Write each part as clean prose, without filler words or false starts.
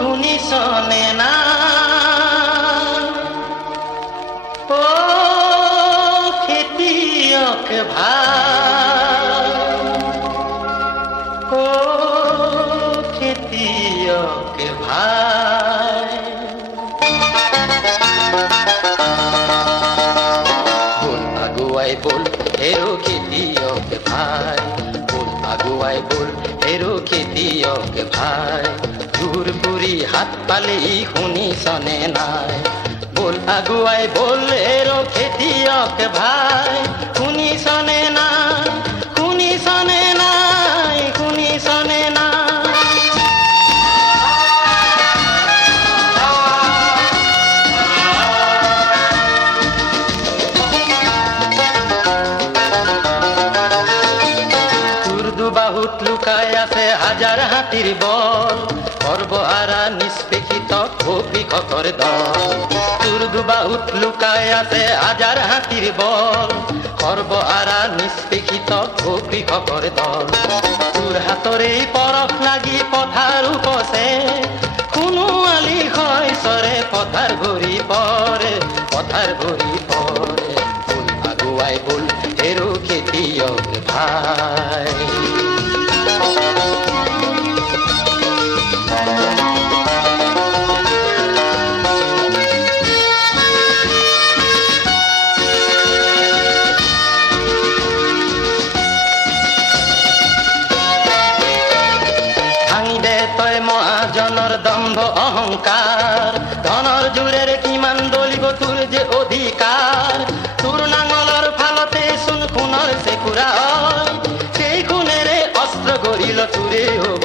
শুনিছনে না ও খেতিয়ক ভাই ও খেতিয়ক ভাই বল আগুয়াই বল হেরো খেতিয়ক ভাই বল আগুয়াই বল হেরো খেতিয়ক ভাই জোরপুরি হাত পালেই শুনিছনে নাই বল আগুয়াই বল হেরো খেতিয়ক ভাই শুনিছনে নাই শুনিছনে নাই শুনিছনে নাই বাহুত লুকায় আছে হাজার হাতির বল সর্বহারা নিষ্পেষিত কৃষকৰ দল তোৰ দুবাহুত লুকায় আছে হাজাৰ হাতিৰ বল সৰ্বহাৰা নিষ্পেষিত কৃষকৰ দল তোৰ হাতৰে পৰশ লাগি পথাৰ উপচে কোনো আলি হয় চৰে পথাৰ ভৰি পৰে পথাৰ ভৰি পৰে বল আগুৱাই বল হেৰো খেতিয়ক ভাই তই মহাজনৰ দম্ভ অহংকাৰ ধনৰ জোৰেৰে কিমান দলিব তোৰ যে অধিকাৰ তোৰ নাঙলৰ ফালতে চোন সোণৰ চেকুৰা হয় সেই সোণেৰে অস্ত্ৰ গঢ়িল তোৰে হ'ব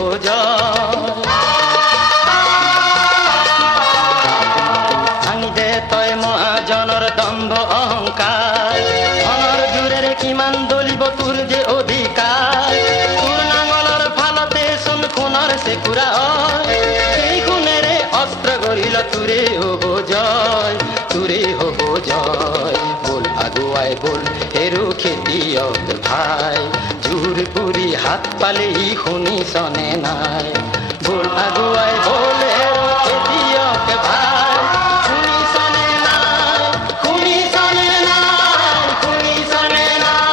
ভাঙি দে তই মহাজনৰ দম্ভ অহংকাৰ ধনৰ জোৰেৰে কিমান দলিব তোৰ যে অধিকাৰ তোৰ নাঙলৰ ফালতে চোন সোণৰ চেকুৰা হয় সেই সোণেৰে অস্ত্ৰ গঢ়িল তোৰে হ'ব জয় তোৰে হ'ব জয় বল আগুৱাই বল হেৰো খেতিয়ক ভাই জোৰপুৰি হাত পালেই শুনিছনে নাই বল আগুৱাই বল হেৰো খেতিয়ক ভাই শুনিছনে নাই শুনিছনে নাই শুনিছনে নাই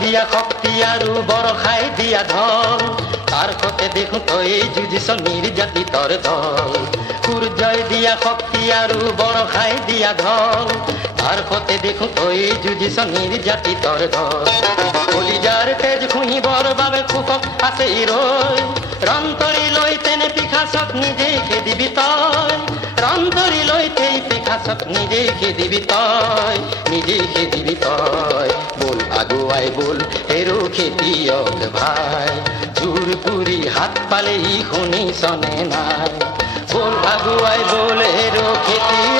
দিয়া শক্তি আৰু বৰষাই দিয়া ধন তাৰ সতে দেখো তই যুঁজিছ নিৰ্যাতিতৰ দল সূৰ্যই দিয়া শক্তি আৰু বৰষাই দিয়া ধন তাৰ সতে দেখো তই যুঁজিছ নিৰ্যাতিতৰ দল কলিজাৰ তেজ শুনিবৰ বাবে সুখক আছে ৰৈ ৰন্তৰি লৈ তেনে পিখাচক নিজে খেদিবি তই ৰন্তৰি লৈ তেই পিখাচক নিজে খেদিবি তই নিজে খেদিবি তই বল আগুৱাই বল হেৰো খেতিয়ক ভাই জোৰপুৰি হাত পালেই শুনিছনে নাই বল আগুৱাই বল হেৰো খেতিয়ক